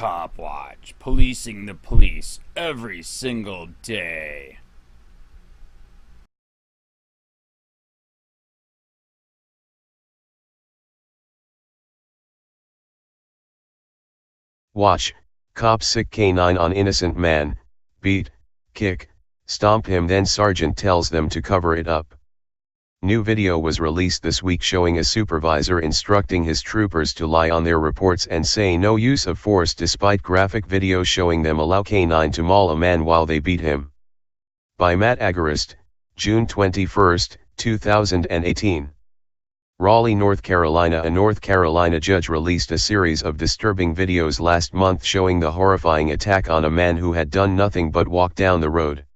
COPWATCH, policing the police every single day. Watch, cop sick canine on innocent man, beat, kick, stomp him, then sergeant tells them to cover it up. New video was released this week showing a supervisor instructing his troopers to lie on their reports and say no use of force, despite graphic video showing them allow canine to maul a man while they beat him. By Matt Agarist, June 21, 2018. Raleigh, North Carolina. A North Carolina judge released a series of disturbing videos last month showing the horrifying attack on a man who had done nothing but walk down the road.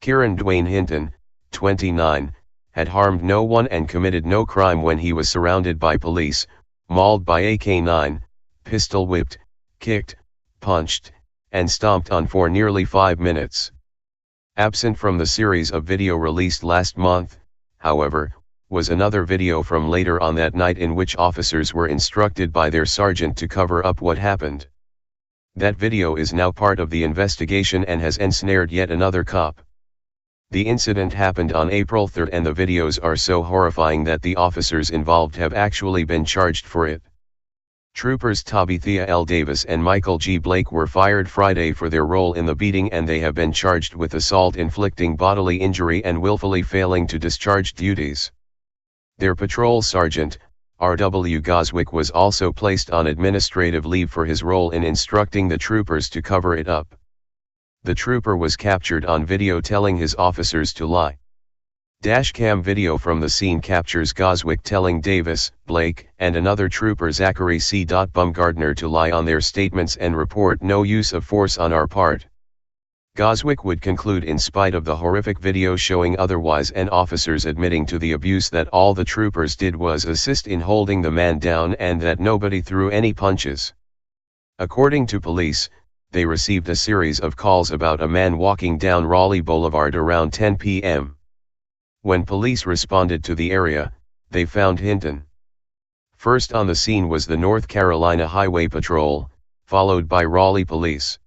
Kieran Dwayne Hinton, 29, had harmed no one and committed no crime when he was surrounded by police, mauled by a canine, pistol whipped, kicked, punched, and stomped on for nearly 5 minutes. Absent from the series of video released last month, however, was another video from later on that night in which officers were instructed by their sergeant to cover up what happened. That video is now part of the investigation and has ensnared yet another cop. The incident happened on April 3 and the videos are so horrifying that the officers involved have actually been charged for it. Troopers Tabitha L. Davis and Michael G. Blake were fired Friday for their role in the beating, and they have been charged with assault, inflicting bodily injury, and willfully failing to discharge duties. Their patrol sergeant, R.W. Goswick, was also placed on administrative leave for his role in instructing the troopers to cover it up. The trooper was captured on video telling his officers to lie. Dashcam video from the scene captures Goswick telling Davis, Blake, and another trooper Zachary C. Bumgardner to lie on their statements and report no use of force on our part. Goswick would conclude, in spite of the horrific video showing otherwise and officers admitting to the abuse, that all the troopers did was assist in holding the man down and that nobody threw any punches. According to police, they received a series of calls about a man walking down Raleigh Boulevard around 10 p.m. When police responded to the area, they found Hinton. First on the scene was the North Carolina Highway Patrol, followed by Raleigh Police.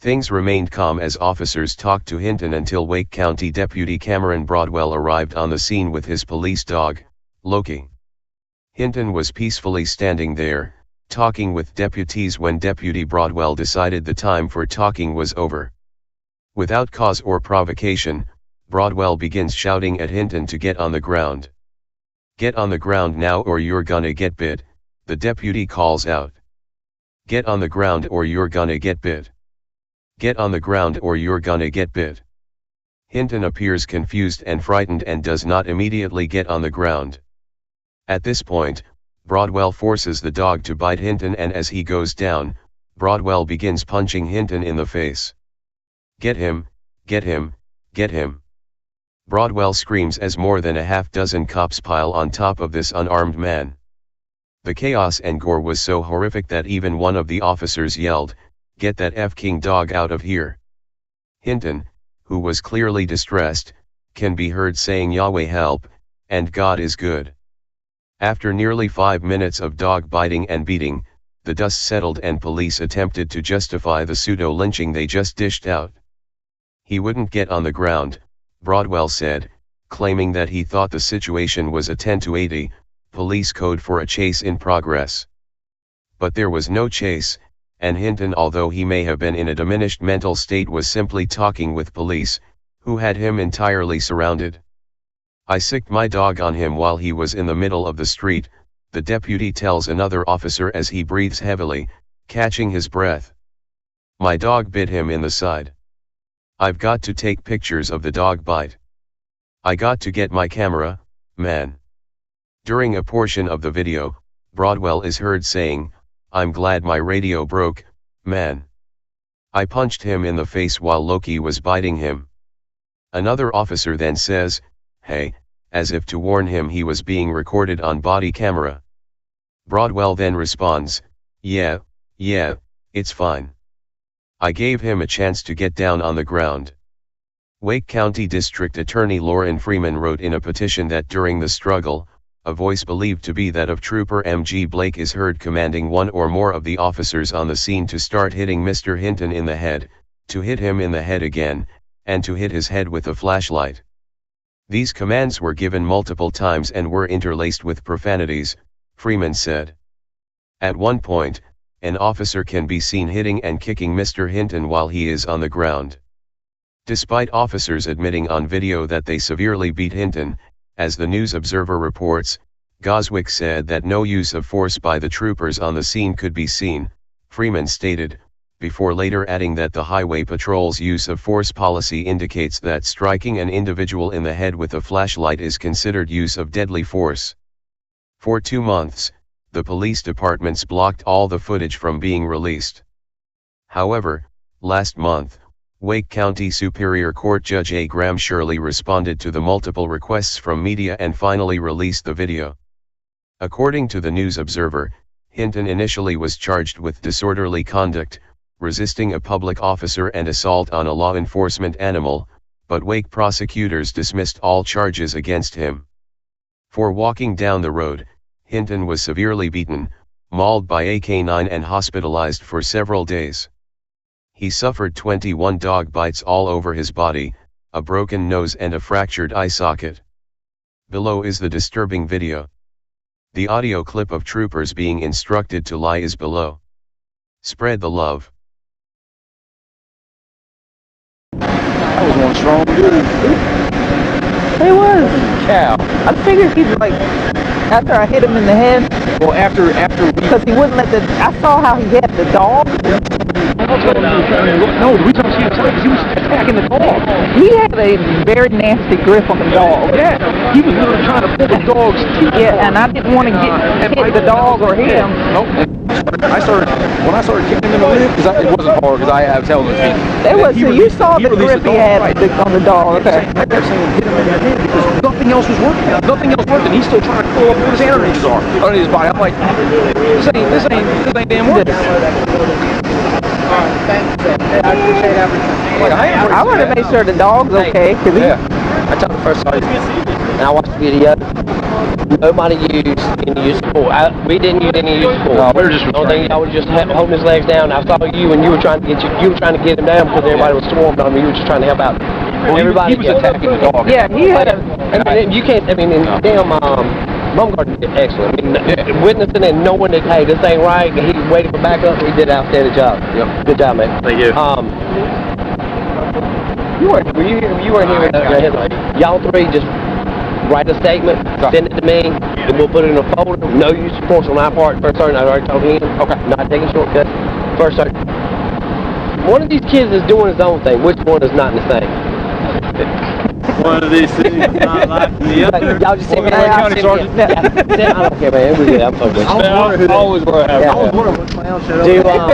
Things remained calm as officers talked to Hinton until Wake County Deputy Cameron Broadwell arrived on the scene with his police dog, Loki. Hinton was peacefully standing there, talking with deputies when Deputy Broadwell decided the time for talking was over. Without cause or provocation, Broadwell begins shouting at Hinton to get on the ground. "Get on the ground now or you're gonna get bit," the deputy calls out. "Get on the ground or you're gonna get bit. Get on the ground or you're gonna get bit." Hinton appears confused and frightened and does not immediately get on the ground. At this point, Broadwell forces the dog to bite Hinton, and as he goes down, Broadwell begins punching Hinton in the face. "Get him, get him, get him." Broadwell screams as more than a half-dozen cops pile on top of this unarmed man. The chaos and gore was so horrific that even one of the officers yelled, "Get that F-king dog out of here." Hinton, who was clearly distressed, can be heard saying "Yahweh help," and "God is good." After nearly 5 minutes of dog biting and beating, the dust settled and police attempted to justify the pseudo-lynching they just dished out. "He wouldn't get on the ground," Broadwell said, claiming that he thought the situation was a 10-80, police code for a chase in progress. But there was no chase, and Hinton, although he may have been in a diminished mental state, was simply talking with police, who had him entirely surrounded. "I sicked my dog on him while he was in the middle of the street," the deputy tells another officer as he breathes heavily, catching his breath. "My dog bit him in the side. I've got to take pictures of the dog bite. I got to get my camera, man." During a portion of the video, Broadwell is heard saying, "I'm glad my radio broke, man. I punched him in the face while Loki was biting him." Another officer then says, "Hey," as if to warn him he was being recorded on body camera. Broadwell then responds, yeah, it's fine. I gave him a chance to get down on the ground." Wake County District Attorney Lauren Freeman wrote in a petition that during the struggle, a voice believed to be that of Trooper M.G. Blake is heard commanding one or more of the officers on the scene to start hitting Mr. Hinton in the head, to hit him in the head again, and to hit his head with a flashlight. These commands were given multiple times and were interlaced with profanities, Freeman said. At one point, an officer can be seen hitting and kicking Mr. Hinton while he is on the ground. Despite officers admitting on video that they severely beat Hinton, as the News Observer reports, Goswick said that no use of force by the troopers on the scene could be seen, Freeman stated, before later adding that the Highway Patrol's use of force policy indicates that striking an individual in the head with a flashlight is considered use of deadly force. For 2 months, the police departments blocked all the footage from being released. However, last month, Wake County Superior Court Judge A. Graham Shirley responded to the multiple requests from media and finally released the video. According to the News Observer, Hinton initially was charged with disorderly conduct, resisting a public officer and assault on a law enforcement animal, but Wake prosecutors dismissed all charges against him. For walking down the road, Hinton was severely beaten, mauled by a canine and hospitalized for several days. He suffered 21 dog bites all over his body, a broken nose and a fractured eye socket. Below is the disturbing video. The audio clip of troopers being instructed to lie is below. Spread the love. That was one strong dude. He was. Cow. I figured he'd like, after I hit him in the head, Well, after we... because he wouldn't let the, I saw how he had the dog. No, the reason I was saying he was attacking the dog. He had a very nasty grip on the dog. Yeah, he was literally trying to pull the dog's teeth. Yeah, and I didn't want to hit the dog or him. Nope. When I started kicking him in the rib, because it wasn't hard, because I was telling him. There was, so you saw the grip he had on the dog. Okay. I kept saying hit him in the head because nothing else was working. Nothing else worked, and he's still trying to pull up where his energies are under his body. I'm like, this ain't damn working. I want to make sure the dog's okay. I told the first sergeant, and I watched the video. Nobody used any use of force. We didn't use any use of force. No, we were just the only thing, y'all were just holding his legs down. I saw you, and you were trying to get him down because everybody was swarmed on him. You were just trying to help out. Well, everybody he was attacking the dog. Yeah, he had a... And you can't, I mean, damn, Baumgartner did excellent. I mean, witnessing and knowing that, hey, this ain't right, and he waited for backup, he did an outstanding job. Yep. Good job, man. Thank you. You weren't here. Y'all three just write a statement, send it to me, and we'll put it in a folder. No use of force on my part. First sergeant, I already told him. Okay. Not taking shortcuts. First sergeant. One of these kids is doing his own thing. Which one is not in the same? One of these things is not like the other. Y'all just send me County sergeant. I don't care, man. We're good. I'm focused. I always were happy. I was wondering what's my own shut up.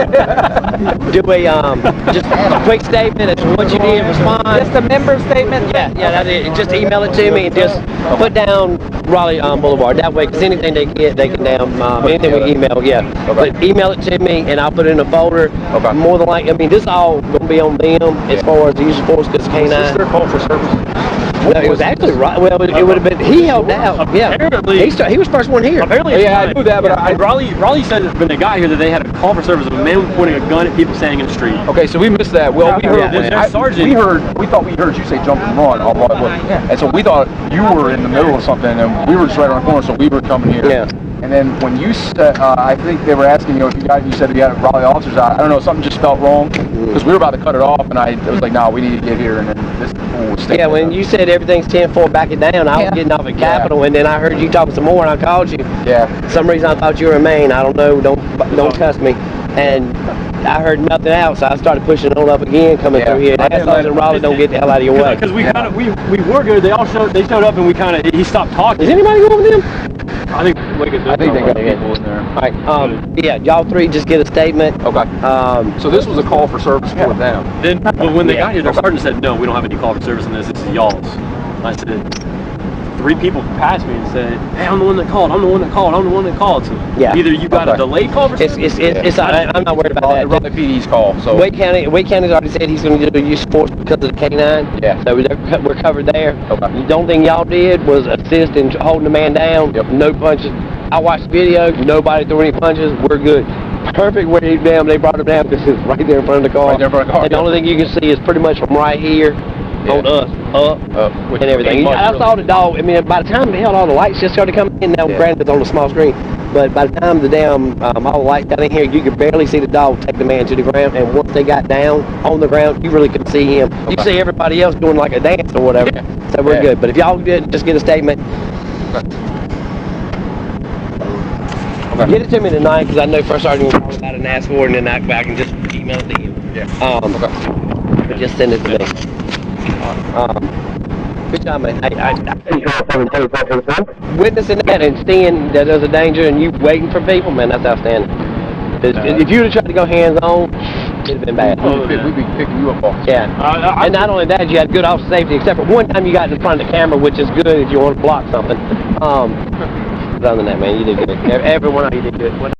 Just a quick statement as what you need to respond. Just a member statement? Yeah, that's it. Just email it to me and just put down Raleigh Boulevard. That way, because anything they get, they can down, anything we email, yeah. Okay. But email it to me and I'll put it in a folder. Okay. More than likely, I mean, this all going to be on them as far as the use of force, because Is canine. there call for service? No, it was actually right. Well, it would have been. He held out. Yeah. Apparently, he was first one here. Apparently, Yeah, I knew that, but Raleigh said that when they got here that they had a call for service of a man pointing a gun at people standing in the street. Okay, so we missed that. Well, we heard. their sergeant. We thought we heard you say jump and run on Broadway, and so we thought you were in the middle of something, and we were just right around the corner, so we were coming here. Yeah. And then when you said, I think they were asking you if you said you had Raleigh officers out. I don't know, something just felt wrong because we were about to cut it off, and I was like, no, we need to get here, and then this fool was Yeah, when you said everything's 10-4, back it down, I was getting off at Capitol, and then I heard you talking some more, and I called you. Yeah. For some reason I thought you were in Maine. I don't know. Don't cuss me. And I heard nothing else, so I started pushing on up again, coming through here. And assholes in Raleigh don't get the hell out of your way. Because we kind of we were good. They showed up and we kind of he stopped talking. Is anybody going with them? I think they got people in there. All right. Yeah, y'all three just get a statement. Okay. So this was a call for service for them. Then when they got here, their sergeant said, "No, we don't have any call for service in this. This is y'all's." I said, 3 people passed me and said, "Hey, I'm the one that called. I'm the one that called. I'm the one that called." So Yeah. either you got a delayed call for something. I'm not worried about that. Raleigh PD's call. So Wake County's already said he's going to do youth sports because of the K9. Yeah. So we're covered there. Okay. The only thing y'all did was assist in holding the man down. Yep. No punches. I watched the video. Nobody threw any punches. We're good. Perfect where he down. They brought him down because it's right there in front of the car. Right there in front of the car. And the only thing you can see is pretty much from right here on us, up, which and everything. ain't much, I saw the dog. I mean, by the time all the lights just started coming in, now granted it's on a small screen, but by the time the damn all the lights got in here, you could barely see the dog take the man to the ground. And once they got down on the ground, you really couldn't see him. You could see everybody else doing like a dance or whatever. Yeah. So we're good. But if y'all did just get a statement, get it to me tonight, because I know First Sergeant will call about it and ask for it, and then I can just email it to you. Yeah. Just send it to me. Good job, man. Witnessing that and seeing that there's a danger and you waiting for people, man, that's outstanding. If you'd have tried to go hands-on, it'd have been bad. We'd be picking you up off. Yeah. And not only that, you had good officer safety, except for one time you got in front of the camera, which is good if you want to block something. Other than that, man, you did good. Every one of you did good.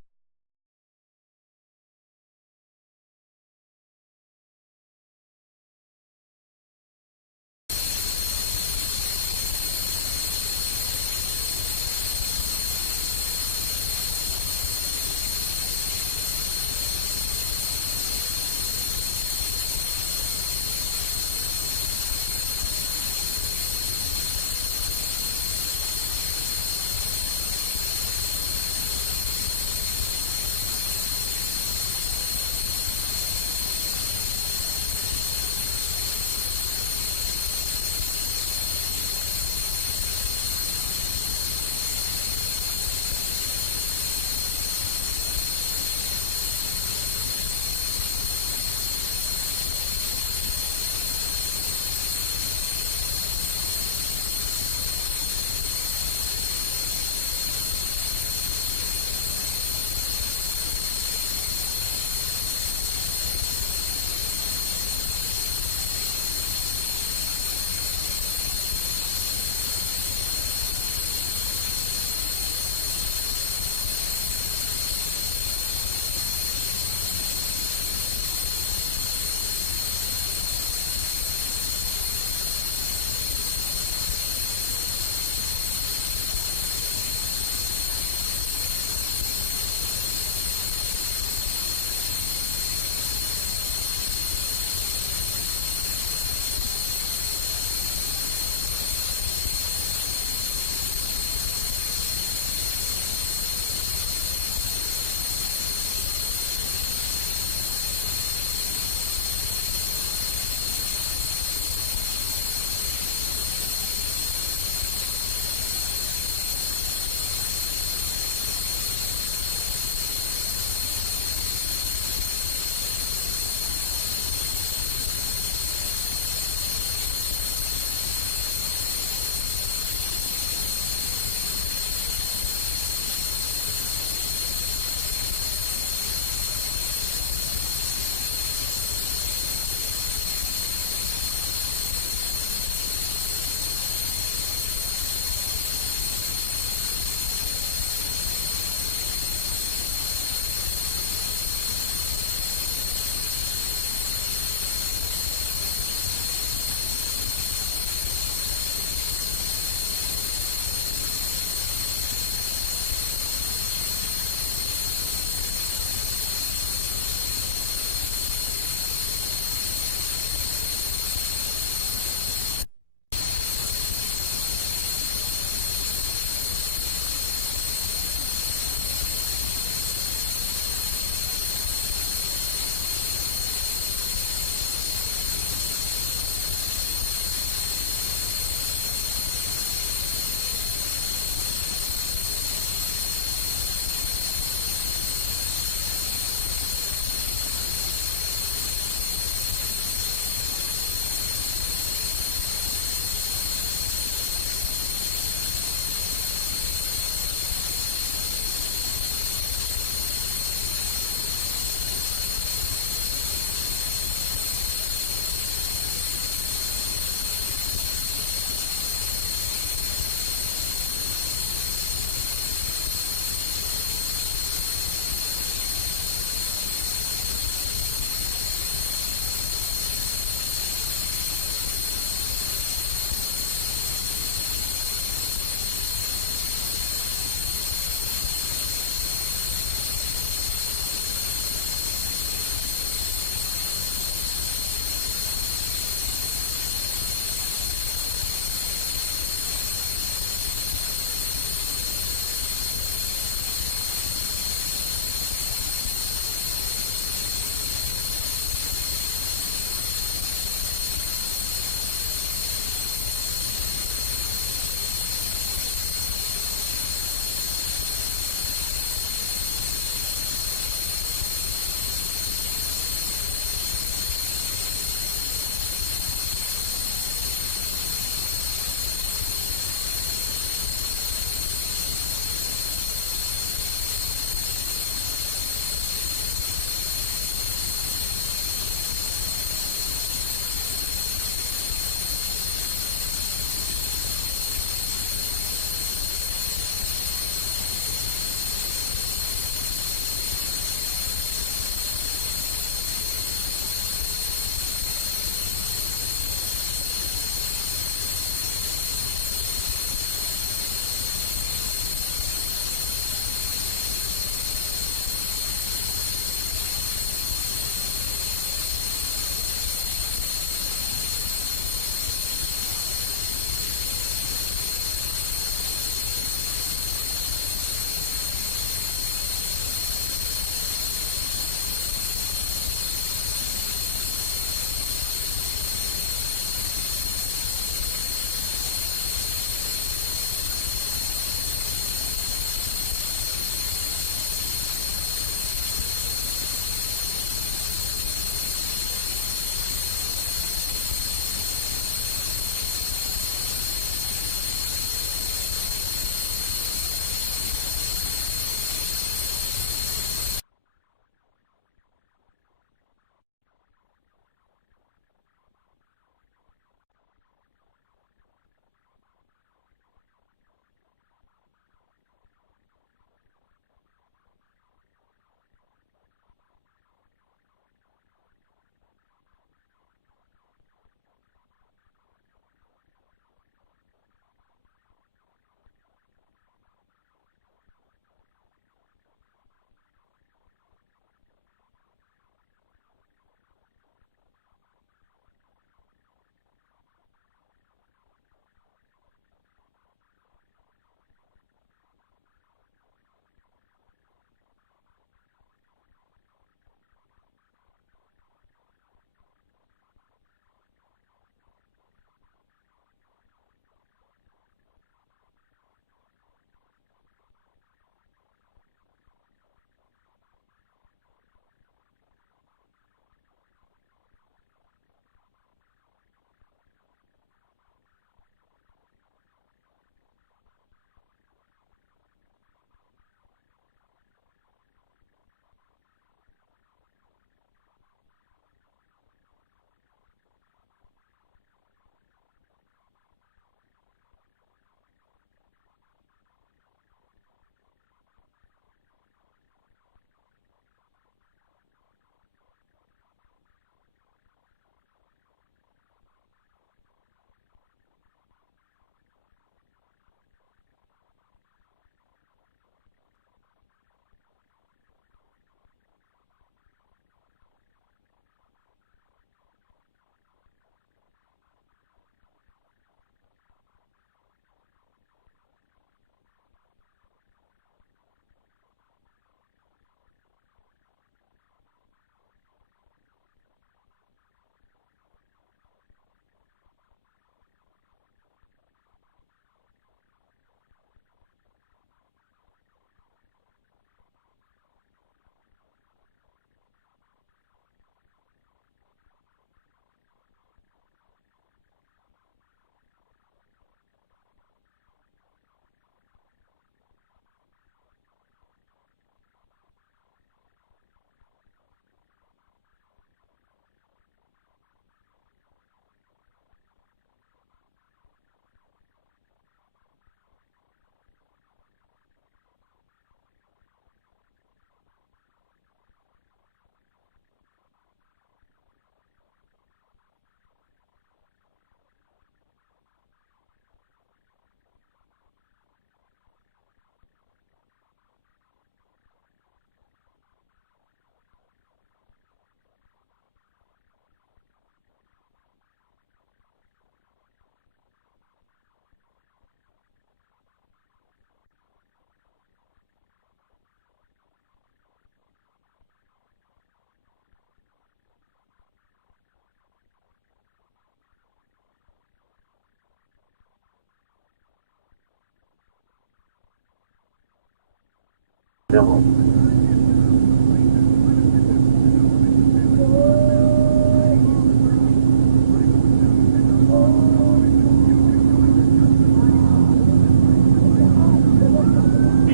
He's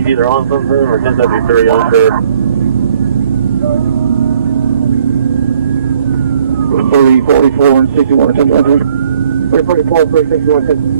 either on something or 10W3 on there. 30, 44, and 61, 10, 44, 61, 10.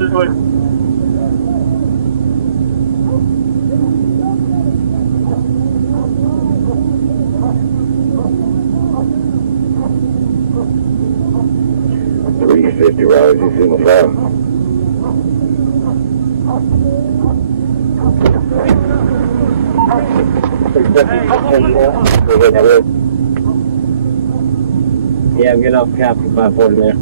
This way. $350 you see my phone. Yeah, I'm getting off the cap for 540 there.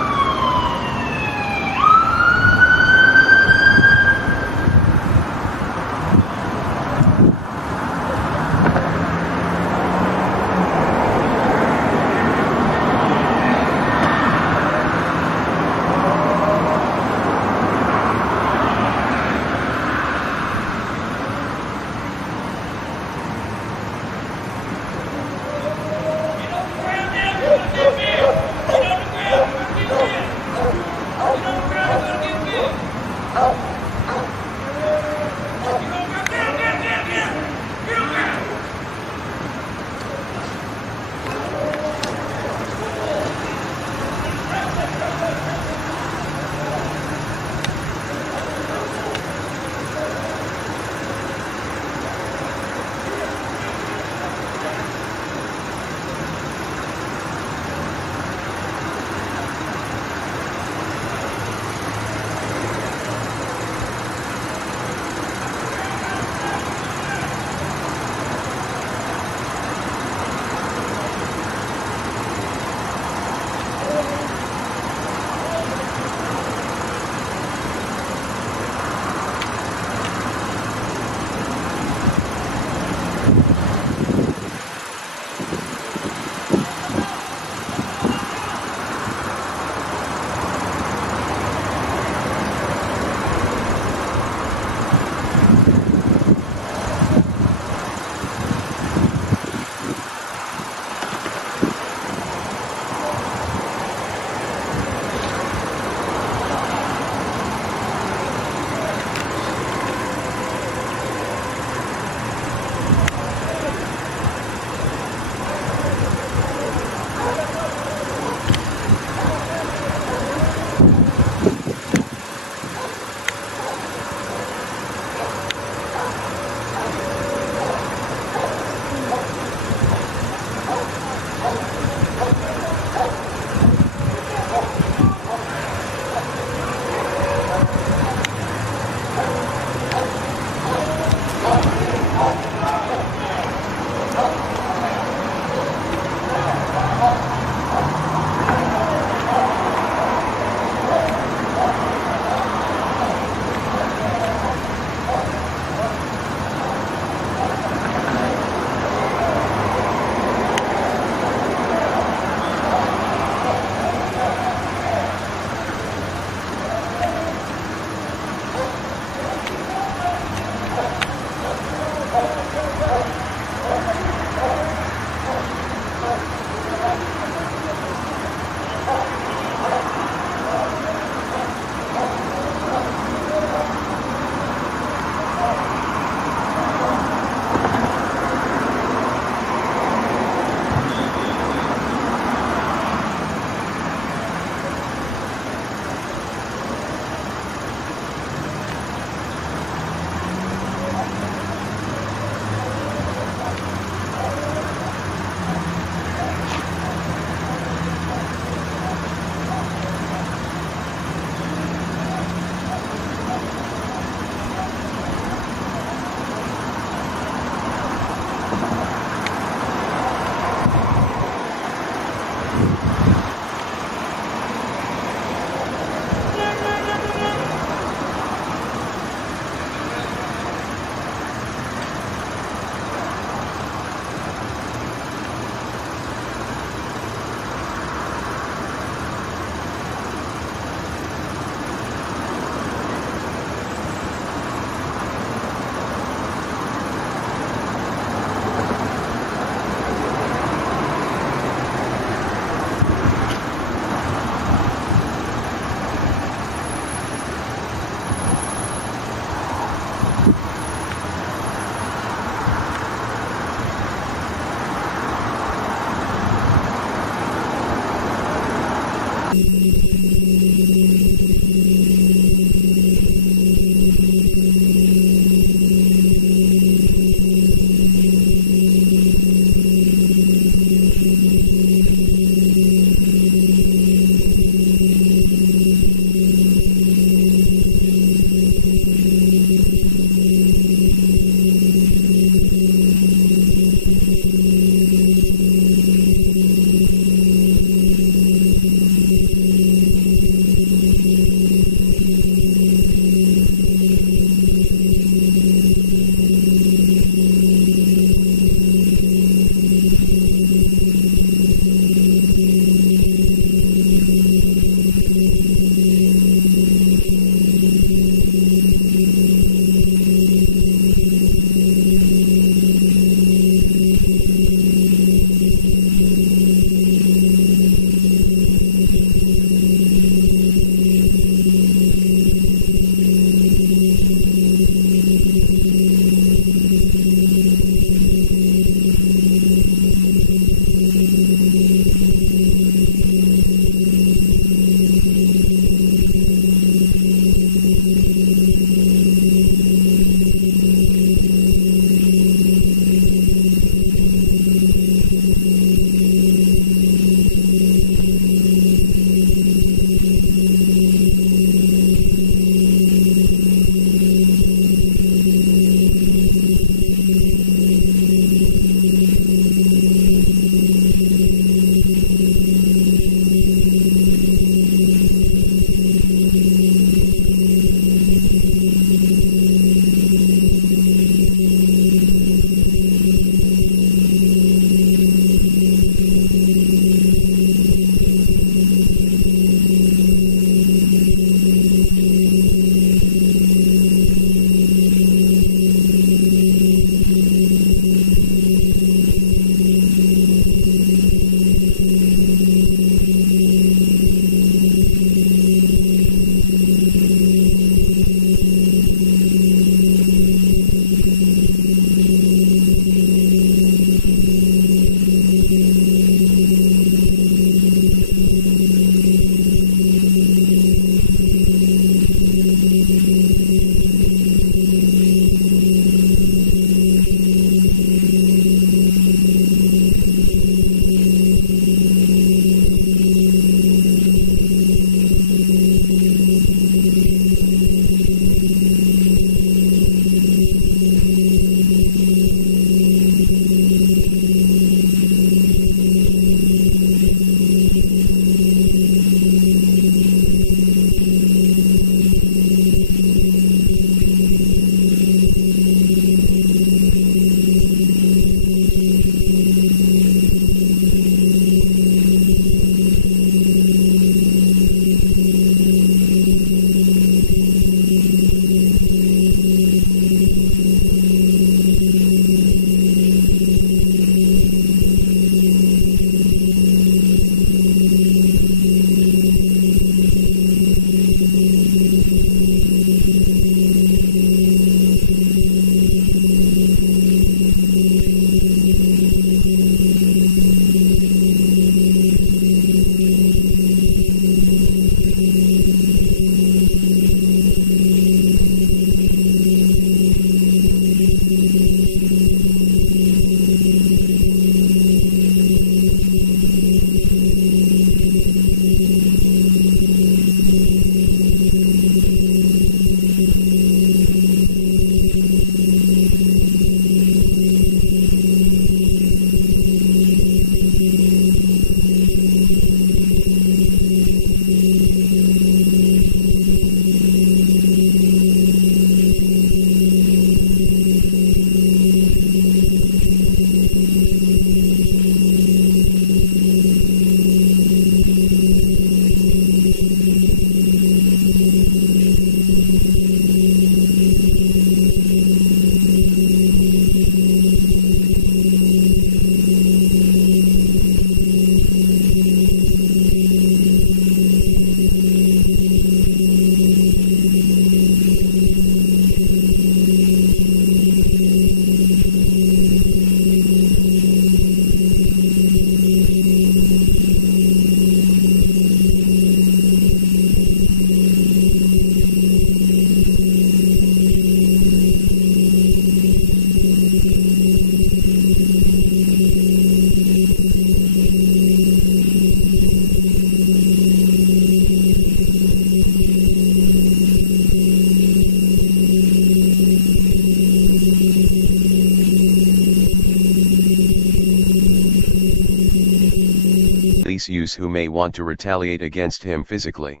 use who may want to retaliate against him physically.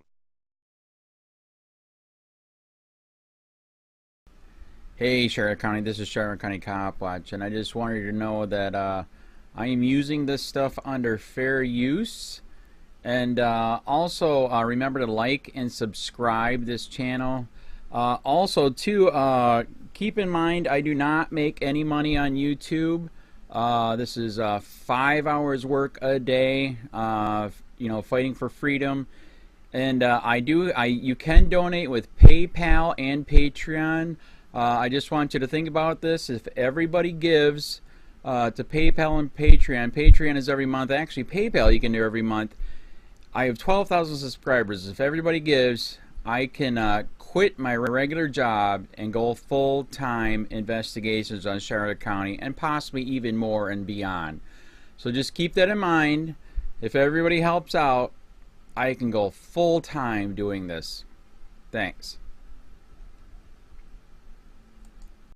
Hey Charlotte County, this is Charlotte County Cop Watch, and I just wanted you to know that I am using this stuff under fair use. And also remember to like and subscribe this channel. Also too, keep in mind I do not make any money on YouTube. This is 5 hours work a day, you know, fighting for freedom. And you can donate with PayPal and Patreon. I just want you to think about this. If everybody gives to PayPal and Patreon, Patreon is every month. Actually, PayPal you can do every month. I have 12,000 subscribers. If everybody gives, I can quit my regular job and go full-time investigations on Charlotte County and possibly even more and beyond. So just keep that in mind. If everybody helps out, I can go full-time doing this. Thanks.